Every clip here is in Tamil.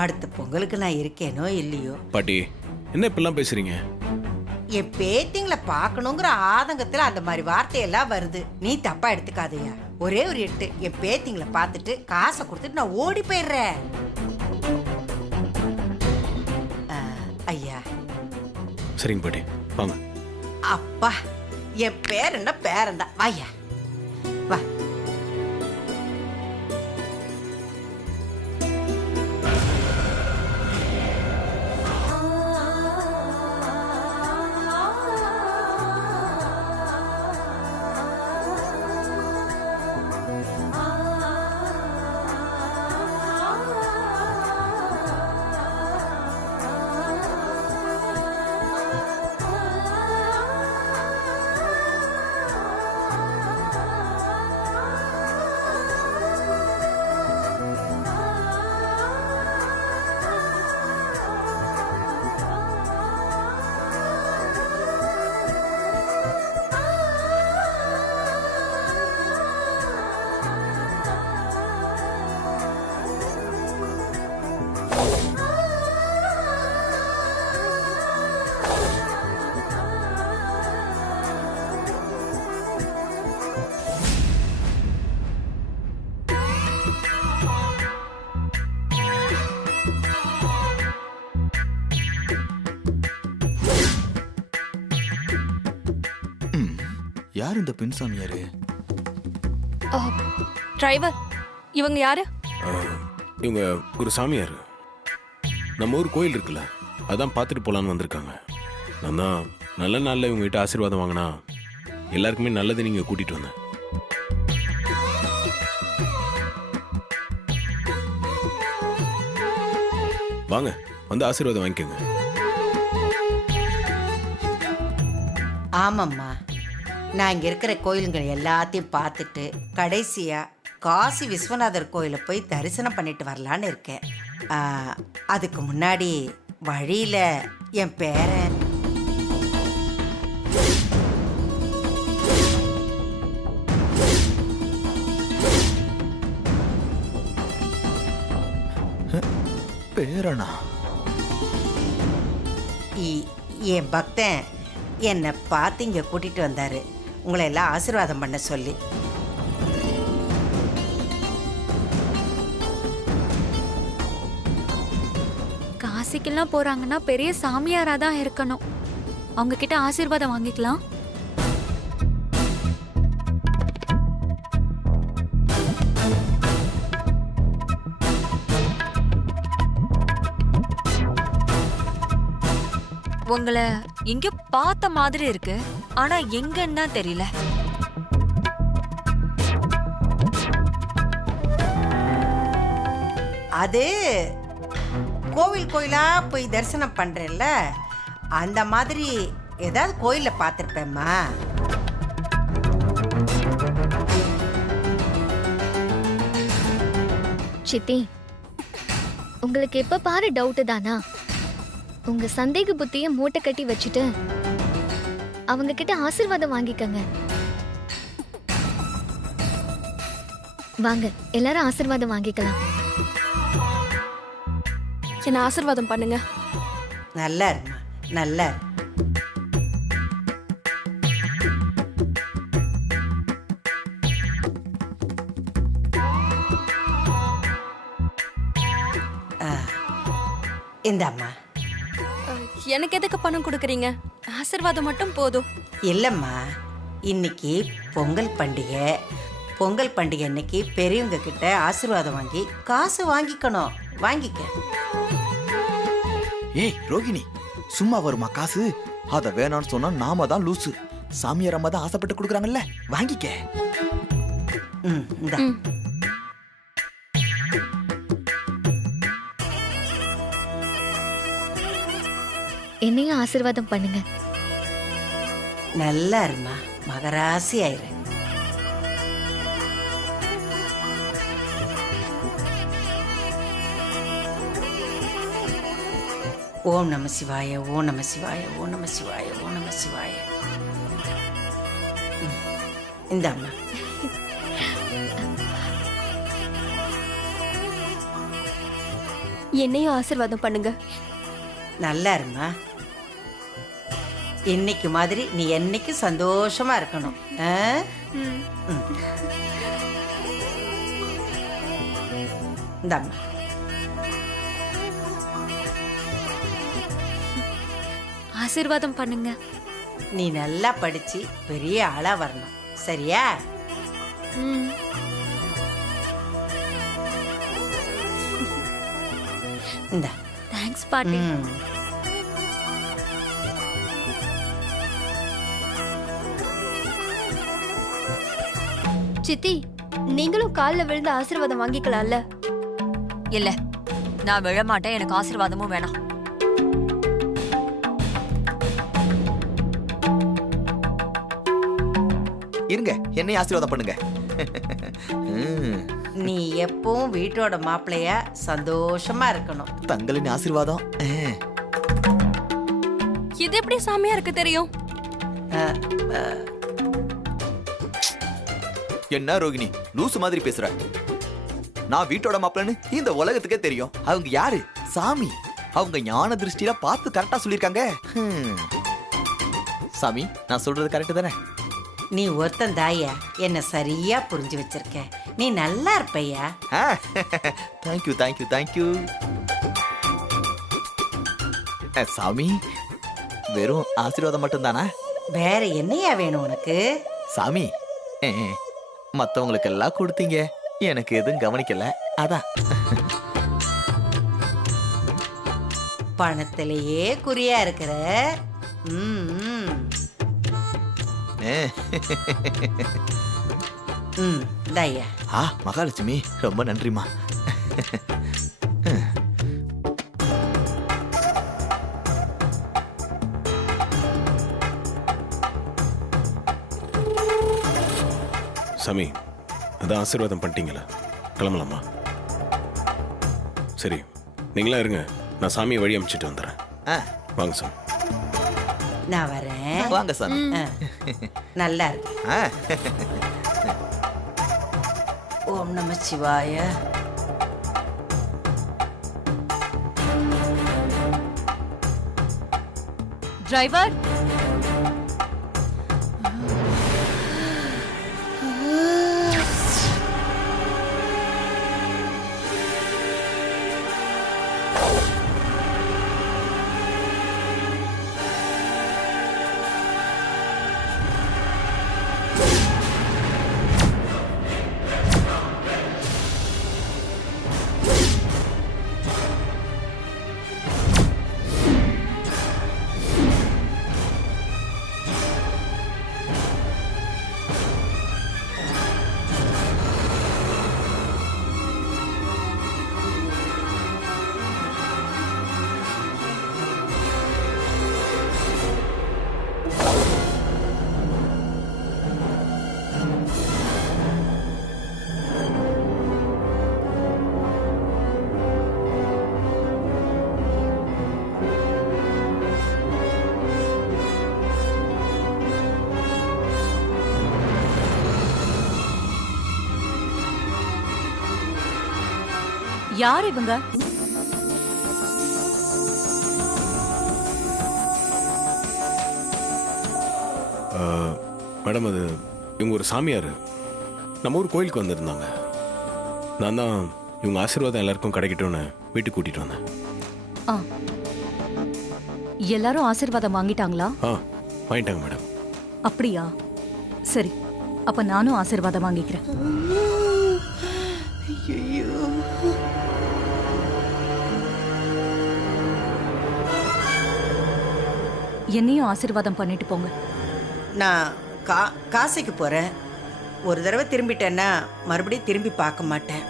அடுத்த பொங்கலுக்கு நான் இருக்கேனோ இல்லையோ. பாட்டி என்ன இப்பெல்லாம் பேசுறீங்க? என் பேத்திங்களை பார்க்கணுங்கிற ஆதங்கத்துல அந்த மாதிரி வார்த்தையெல்லாம் வருது. நீ தப்பா எடுத்துக்காதயா. ஒரே ஒரு எட்டு என் பேத்திங்களை பார்த்துட்டு காசை கொடுத்துட்டு நான் ஓடி போயிடுறேன். ஐயா. சரிங்க பாட்டி, வாங்க. அப்பா, என் பேர் என்ன பேரன்தான். வாயா வா. யார் இந்த பெண் சாமியாரு? டிரைவர், இவங்க யாரு? இவங்க ஒரு சாமியார். நம்ம ஊர் கோயில் இருக்குல்ல, அதான் பார்த்துட்டு போலான்னு வந்திருக்காங்க. நான் தான் நல்ல நாளில் இவங்க கிட்ட ஆசீர்வாதம் வாங்கினா எல்லாருக்குமே நல்லது நீங்க கூட்டிட்டு வந்தேன். வாங்க, வந்து ஆசீர்வாதம் வாங்கிக்கோங்க. ஆமாம்மா, நான் இங்க இருக்கிற கோயிலுங்கள் எல்லாத்தையும் பார்த்துட்டு கடைசியா காசி விஸ்வநாதர் கோயிலை போய் தரிசனம் பண்ணிட்டு வரலான்னு இருக்கேன். அதுக்கு முன்னாடி வழியில என் பேரன் பேரனா? என் பக்தன் என்னை பார்த்து இங்கே கூட்டிகிட்டு வந்தார், உங்களை எல்லாம் ஆசீர்வாதம் பண்ண சொல்லி. காசிக்கெல்லாம் போறாங்கன்னா பெரிய சாமியாரா தான் இருக்கணும். அவங்க கிட்ட ஆசீர்வாதம் வாங்கிக்கலாம். உங்களை எங்க பார்த்த மாதிரி இருக்கு, ஆனா எங்கன்னா தெரியல. அது கோவில் கோயிலா போய் தரிசனம் பண்றேன்ல, அந்த மாதிரி ஏதாவது கோயில்ல பார்த்துருப்பேம்மா. சித்தி, உங்களுக்கு எப்ப பாரு டவுட் தானா? உங்க சந்தேக புத்திய மூட்டை கட்டி வச்சுட்டு அவங்க கிட்ட ஆசீர்வாதம் வாங்கிக்கங்க. வாங்க, எல்லாரும் ஆசீர்வாதம் வாங்கிக்கலாம். என்ன ஆசீர்வாதம் பண்ணுங்க. நல்லா இருமா, நல்லா. இந்தாம்மா. எனக்கு எதுக்கு பணம் கொடுக்குறீங்க? ஆசீர்வாதம் மட்டும் போதும். இல்லம்மா, இன்னைக்கு பொங்கல் பண்டிகை. பொங்கல் பண்டிகை அன்னைக்கு பெரியவங்க கிட்ட ஆசீர்வாதம் வாங்கி காசு வாங்கிக்கணும். வாங்கிக்க. ஏய் ரோகிணி, சும்மா வருமா காசு? அத வேணான்னு சொன்னா நாம தான் லூசு. சாமியார் அம்மா தான் ஆசைப்பட்டு கொடுக்குறாங்கல்ல, வாங்கிக்க. இந்தா. என்னையும் ஆசீர்வாதம் பண்ணுங்க. நல்லா இருமா, மகராசி ஆயிரு. ஓம் நம சிவாய, ஓம் நம சிவாய, ஓம் நம சிவாய, ஓம் நம சிவாய. இந்தாம்மா. என்னையும் ஆசீர்வாதம் பண்ணுங்க. நல்லா இருமா. இன்னைக்கு மாதிரி நீ என்னைக்கு சந்தோஷமா இருக்கணும். ஆ? ம். இந்தாம்மா. ஆசீர்வாதம் பண்ணுங்க. நீ நல்லா படிச்சு பெரிய ஆளா வரணும், சரியா? ம். இந்தா. தேங்க்ஸ் பாட்டி. ம். சித்தி, நீங்களும் கால்ல விழுந்து ஆசீர்வாதம் வாங்கிக்கலாம்ல. இல்ல, நான் விழமாட்டேன். எனக்கு ஆசீர்வாதமும் வேணாம். இருங்க, என்னையும் ஆசீர்வாதம் பண்ணுங்க. நீ எப்பவும் வீட்டோட மாப்பிள்ளையா சந்தோஷமா இருக்கணும். தங்களின் ஆசீர்வாதம். இது எப்படி சாமியாருக்கு தெரியும்? என்ன ரோகிணி, லூசு மாதிரி பேசுற? நான் வீட்டோட மாப்பிள்ளன்னு இந்த உலகத்துக்கே தெரியும். அவங்க யாரு? சாமி. அவங்க ஞான திருஷ்டியில பார்த்து கரெக்டா சொல்லிருக்காங்க. சாமி, நான் சொல்றது கரெக்ட் தானே? நீ ஒருத்தன் தாயா, என்ன சரியா புரிஞ்சு வச்சிருக்க. நீ நல்லா இருப்பையா. Thank you thank you thank you. சாமி, வெறும் ஆசீர்வாதம் மட்டும்தானா? வேற என்னையா வேணும் உனக்கு? சாமி, மத்தவங்களுக்கு எல்லாம் கொடுத்தீங்க, எனக்கு எதுவும் கவனிக்கல, அதான். பணத்திலேயே குறியா இருக்கிற. தாயா. மகாலட்சுமி, ரொம்ப நன்றிமா. சாமி, அதான் ஆசீர்வாதம் பண்ணிட்டீங்களா? கிளம்பலாமா? சரி, நீங்களா இருங்க, நான் சாமியை வழி அமைச்சிட்டு வந்துடுறேன். வாங்க சாமி. நான் வரேன். வாங்க சாமி. நல்லா இருக்கு. ஓம் நம சிவாய. டிரைவர், யார் இவங்க? மேடம், அது இவங்க ஒரு சாமியார். நம்ம ஊர் கோயிலுக்கு வந்திருந்தாங்க. நான் தான் இவங்க ஆசீர்வாதம் எல்லாருக்கும் கிடைக்கட்டும்னு வீட்டுக்கு கூட்டிட்டு வந்தேன். எல்லாரும் ஆசீர்வாதம் வாங்கிட்டாங்களா? வாங்கிட்டாங்க மேடம். அப்படியா? சரி, அப்ப நானும் ஆசீர்வாதம் வாங்கிக்கிறேன். என்னையும் ஆசீர்வாதம் பண்ணிட்டு போங்க. நான் காசிக்கு போறேன். ஒரு தடவை திரும்பிட்டேன்னா மறுபடியும் திரும்பி பார்க்க மாட்டேன்.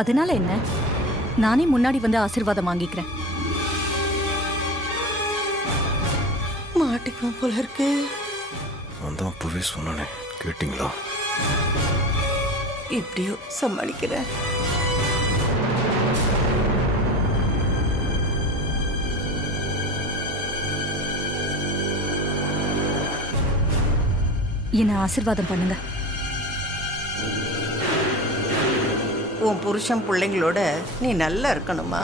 அதனால என்ன? நானே முன்னாடி வந்து ஆசீர்வாதம் வாங்கிக்கிறேன். மாட்டிக்குவேன் போல இருக்கு. நான் தான் அப்பவே சொன்னானே, கேட்டீங்களா? இப்படியோ சமாளிக்கிறேன். என்ன ஆசீர்வாதம் பண்ணுங்க. உன் புருஷன் பிள்ளைங்களோட நீ நல்லா இருக்கணுமா?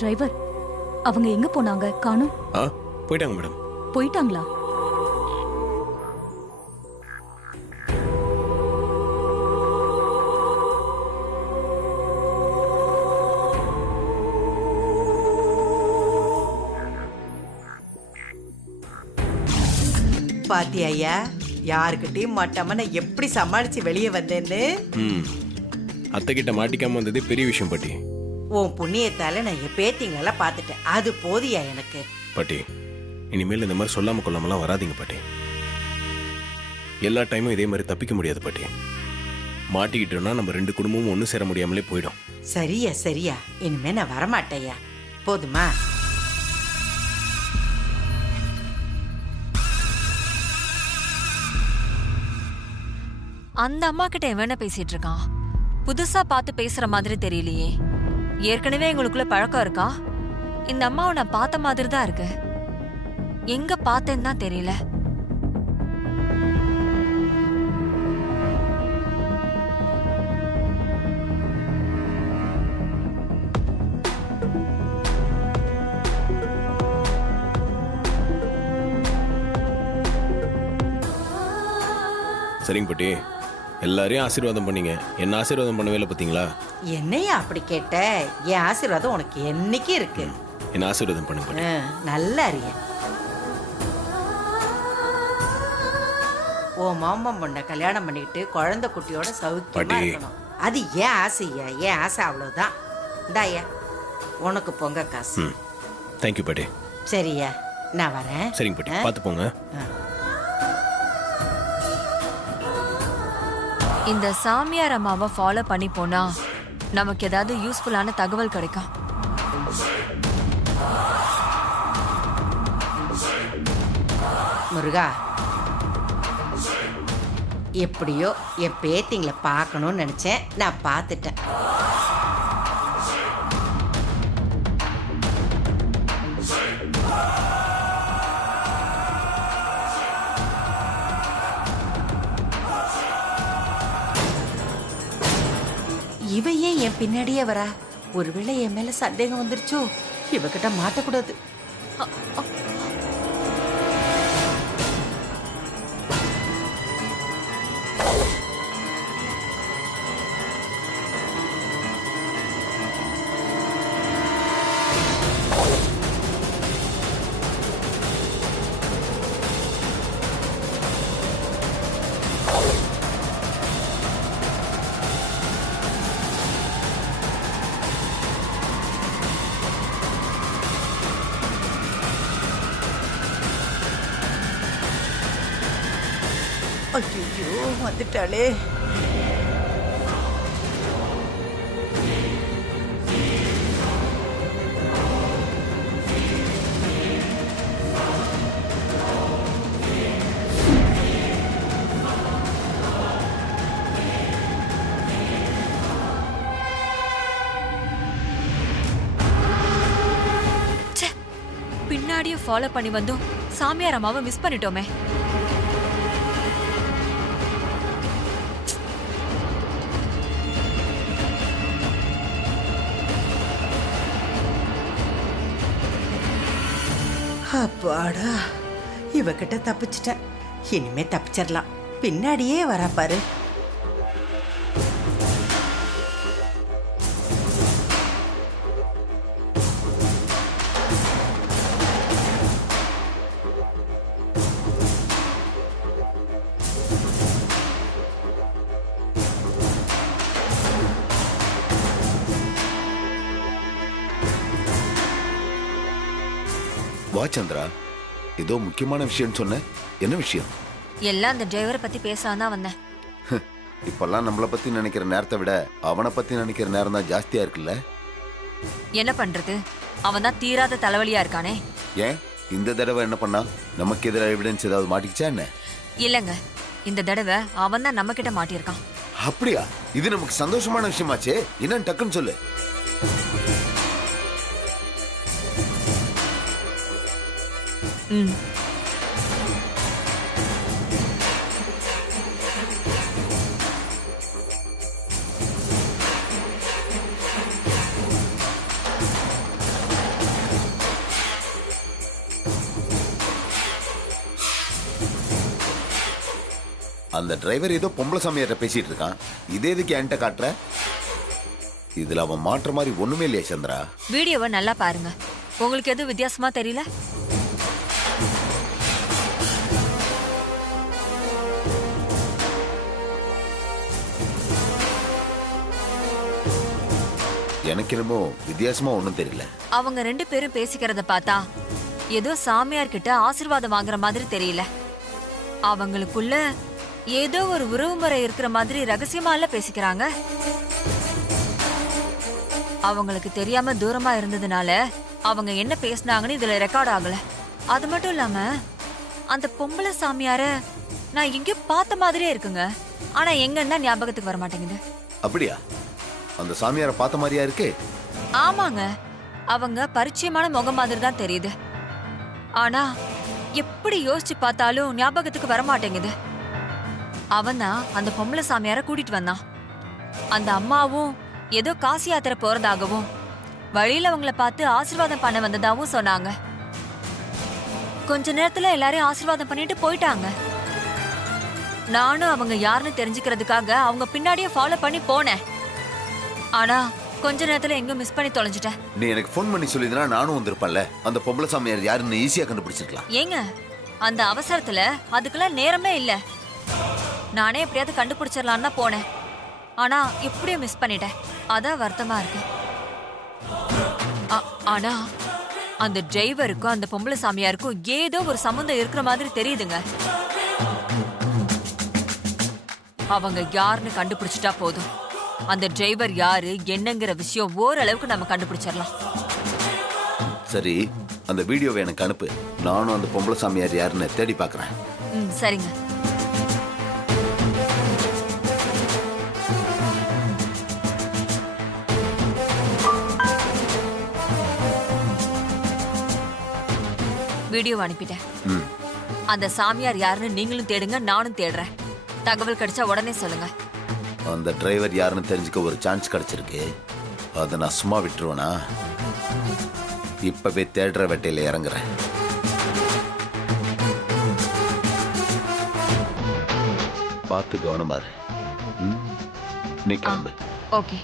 டிரைவர், அவங்க எங்க போனாங்க? காணோம். போயிட்டாங்க மேடம். போயிட்டாங்களா? பாத்தியா ஐயா, யாருக்கிட்டையும் மாட்டாம நான் எப்படி சமாளிச்சு வெளியே வந்தேன்னு. அத்தை கிட்ட மாட்டிக்காம வந்தது பெரிய விஷயம் பாட்டி. உன் புண்ணியத்தால நான் என் பேத்திங்களெல்லாம் பார்த்துட்டேன். அது போதியா எனக்கு. பாட்டி, இனிமேல் இந்த மாதிரி சொல்லாம கொள்ளாமலாம் வராதீங்க பாட்டி. எல்லா டைமும் இதே மாதிரி தப்பிக்க முடியாது பாட்டி. மாட்டிக்கிட்டோம்னா நம்ம 2 குடும்பமும் ஒன்று சேர முடியாமலே போயிடும். சரியா சரியா, இனிமே நான் வரமாட்டேயா. போதுமா? அந்த அம்மா கிட்ட என்ன பேசிட்டு இருக்கான்? புதுசா பார்த்து பேசுற மாதிரி தெரியலையே. ஏற்கனவே எங்களுக்குள்ள பழக்கம் இருக்கா? இந்த அம்மாவை நான் பார்த்த மாதிரி தான் இருக்கு. எங்க பார்த்தேன்னு தான் தெரியல. சரிங்க பாட்டி, எல்லாரையும் ஆசீர்வாதம் பண்ணீங்க, என்ன ஆசீர்வாதம் பண்ணவே இல்லை பார்த்தீங்களா? என்னையா அப்படி கேட்ட? என் ஆசீர்வாதம் உனக்கு என்னைக்கு இருக்கு. என்ன ஆசீர்வாதம் பண்ணுங்க பாட்டி. நல்லா அறிய. ஓ மாமன் பொண்ண கல்யாணம் பண்ணிக்கிட்டு குழந்தை குட்டியோட சௌக்கியமா இருக்கணும். அது ஏன் ஆசையா? ஏன் ஆசை அவ்வளவுதான். இந்தாயா உனக்கு பொங்க காசு. தேங்க்யூ பாட்டி. சரியா, நான் வரேன். சரிங்க பாட்டி, பார்த்து போங்க. இந்த சாமியார் அம்மாவை ஃபாலோ பண்ணி போனா நமக்கு ஏதாவது யூஸ்ஃபுல்லான தகவல் கிடைக்கும். முருகா, எப்படியோ என் பேத்திங்களை பார்க்கணும்னு நினைச்சேன், நான் பார்த்துட்டேன். இவ ஏன் என் பின்னாடியே வரா? ஒருவேளை என் மேல சந்தேகம் வந்துருச்சோ? இவகிட்ட மாட்டக்கூடாது. ஐயோ, வந்துட்டாளே. பின்னாடியே ஃபாலோ பண்ணி வந்தோம், சாமியார் அம்மாவை மிஸ் பண்ணிட்டோமே. அப்பாடா, இவகிட்ட தப்பிச்சிட்டேன். இனிமே தப்பிச்சிடலாம். பின்னாடியே வரா பாரு. வா சந்திரா, ஏதோ முக்கியமான விஷயம் சொன்ன. என்ன விஷயம்? எல்லாம் அந்த டிரைவரை பத்தி பேசலாம் தான் வந்தேன். இப்பெல்லாம் நம்மளை பத்தி நினைக்கிற நேரத்தை விட அவனை பத்தி நினைக்கிற நேரம் தான் ஜாஸ்தியா இருக்குல்ல. என்ன பண்றது, அவன் தான் தீராத தலைவலியா இருக்கானே. ஏன் இந்த தடவை என்ன பண்ணா? நமக்கு எதிராக எவிடன்ஸ் ஏதாவது மாட்டிக்கிச்சா என்ன? இல்லங்க, இந்த தடவை அவன் தான் நம்ம கிட்ட மாட்டியிருக்கான். அப்படியா? இது நமக்கு சந்தோஷமான விஷயமாச்சே. என்னன்னு டக்குன்னு சொல்லு. ம். அந்த டிரைவர் ஏதோ பொம்பளை சாமியார்ட்ட பேசிட்டு இருக்கான். இதே எதுக்கு என்கிட்ட காட்டுற? இதுல அவன் மாற்ற மாதிரி ஒண்ணுமே இல்லையா சந்திரா? வீடியோவை நல்லா பாருங்க, உங்களுக்கு எதுவும் வித்தியாசமா தெரியல? எனக்கு என்னமோ வித்தியாசமா ஒண்ணும் தெரியல. அவங்க 2 பேரும் பேசிக்கிறத பார்த்தா ஏதோ சாமியார் கிட்ட ஆசீர்வாதம் வாங்குற மாதிரி தெரியல. அவங்களுக்குள்ள ஏதோ ஒரு உறவுமுறை இருக்கிற மாதிரி ரகசியமால பேசிக்கிறாங்க. அவங்களுக்கு தெரியாம தூரமா இருந்ததுனால அவங்க என்ன பேசினாங்கன்னு இதுல ரெக்கார்ட் ஆகல. அது மட்டும் இல்லாம அந்த பொம்பளை சாமியார நான் எங்கேயோ பார்த்த மாதிரியே இருக்குங்க. ஆனா எங்கன்னு தான் ஞாபகத்துக்கு வர மாட்டேங்குது. அப்படியா? அந்த சாமியாரை பார்த்த மாதிரியா இருக்கு? ஆமாங்க, அவங்க பரிச்சயமான முகம் மாதிரி தான் தெரியுது. ஆனா எப்படி யோசிச்சு பார்த்தாலும் ஞாபகத்துக்கு வர மாட்டேங்குது. அவன் தான் அந்த பொம்பளை சாமியார கூட்டிட்டு வந்தான். அந்த அம்மாவும் ஏதோ காசி யாத்திரை போறதாகவும் வழியில அவங்கள பார்த்து ஆசீர்வாதம் பண்ண வந்ததாகவும் சொன்னாங்க. கொஞ்ச நேரத்துல எல்லாரையும் ஆசீர்வாதம் பண்ணிட்டு போயிட்டாங்க. நானும் அவங்க யாருன்னு தெரிஞ்சுக்கிறதுக்காக அவங்க பின்னாடியே ஃபாலோ பண்ணி போனேன். ஆனா கொஞ்ச நேரத்துல எங்க மிஸ் பண்ணி தொலைஞ்சிட்டேன். நீ எனக்கு ஃபோன் பண்ணி சொல்லிதுனா நானும் வந்திருப்பேன்ல. அந்த பொம்பளை சாமியார் யாருன்னு ஈஸியா கண்டுபிடிச்சிருக்கலாம். ஏங்க, அந்த அவசரத்துல அதுக்கெல்லாம் நேரமே இல்ல. நானே எப்படியாவது கண்டுபிடிச்சிடலான்னு தான் போனேன். ஆனா எப்படியும் மிஸ் பண்ணிட்டேன். அதான் வருத்தமா இருக்கு. ஆனா அந்த டிரைவருக்கும் அந்த பொம்பளை சாமியாருக்கும் ஏதோ ஒரு சம்பந்தம் இருக்கிற மாதிரி தெரியுதுங்க. அவங்க யாருன்னு கண்டுபிடிச்சிட்டா போதும். அந்த டிரைவர் யாரு என்னங்கிற விஷயம் ஓரளவுக்கு நம்ம கண்டுபிடிச்சிடலாம். சரி, அந்த வீடியோவை எனக்கு அனுப்பு. நானும் அந்த பொம்பளை சாமியார் யாருன்னு தேடி பார்க்கறேன். சரிங்க. வீடியோ அனுப்பிட்டேன். அந்த சாமியார் யாருன்னு நீங்களும் தேடுங்க, நானும் தேடுறேன். தகவல் கிடைச்சா உடனே சொல்லுங்க. அந்த டிரைவர் யாருன்னு தெரிஞ்சுக்க ஒரு சான்ஸ் கிடைச்சிருக்கு. அதை நான் சும்மா விட்டுருவேனா? இப்பவே தேடுற வேட்டையில இறங்குறேன். பார்த்து கவனமா இரு. நீ கிளம்பு. ஓகே.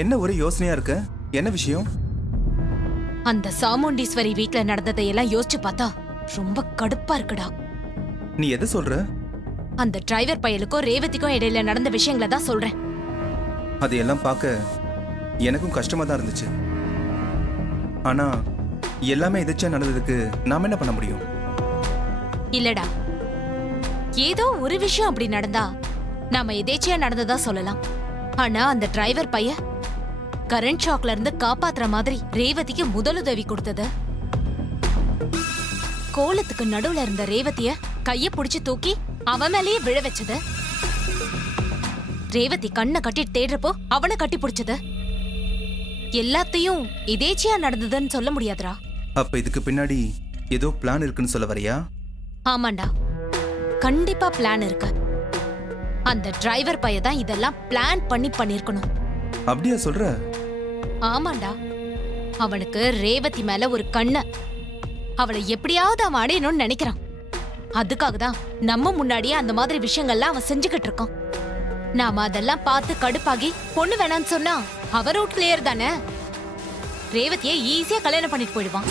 என்ன ஒரு யோசனையா இருக்கு? என்ன விஷயம்? அந்த சாமுண்டீஸ்வரி வீட்ல நடந்ததையெல்லாம் யோசிச்சு பார்த்தா ரொம்ப கடுப்பா இருக்குடா. நீ எதை சொல்ற? அந்த டிரைவர் பயலுக்கும் ரேவதிக்கும் இடையில நடந்த விஷயங்களை தான் சொல்றேன். அதையெல்லாம் பார்க்க எனக்கும் கஷ்டமா தான் இருந்துச்சு. ஆனா எல்லாமே எதிர்ச்சியா நடந்ததுக்கு நாம என்ன பண்ண முடியும்? இல்லடா, ஏதோ ஒரு விஷயம் அப்படி நடந்தா நாம எதேச்சியா நடந்ததா சொல்லலாம். ஆனா அந்த டிரைவர் பையன் கரண்ட் ஷாக்ல இருந்து காப்பாத்துற மாதிரி ரேவதிக்கு முதலுதவி கொடுத்தது. கோலத்துக்கு நடுவுல இருந்த ரேவதிய கைய புடிச்சு தூக்கி அவன் மேலேயே விழ வச்சது. ரேவதி கண்ணை கட்டி தேடுறப்போ அவனை கட்டி பிடிச்சது. எல்லாத்தையும் எதேச்சியா நடந்ததுன்னு சொல்ல முடியாதுடா. அப்ப இதுக்கு பின்னாடி ஏதோ பிளான் இருக்குன்னு சொல்ல வரியா? ஆமாண்டா, கண்டிப்பா பிளான் இருக்கு. அந்த டிரைவர் பையன் தான் இதெல்லாம் பிளான் பண்ணிருக்கணும். அப்படியா சொல்ற? ஆமாண்டா, அவனுக்கு ரேவதி மேல ஒரு கண்ணு. அவளை எப்படியாவது அவன் அடையணும்னு நினைக்கிறான். அதுக்காக தான் நம்ம முன்னாடியே அந்த மாதிரி விஷயங்கள்லாம் அவன் செஞ்சுக்கிட்டு இருக்கான். நாம அதெல்லாம் பார்த்து கடுப்பாகி பொண்ணு வேணான்னு சொன்னா அவ ரூட் கிளியர் தானே. ரேவதியை ஈஸியா கல்யாணம் பண்ணிட்டு போயிடுவான்.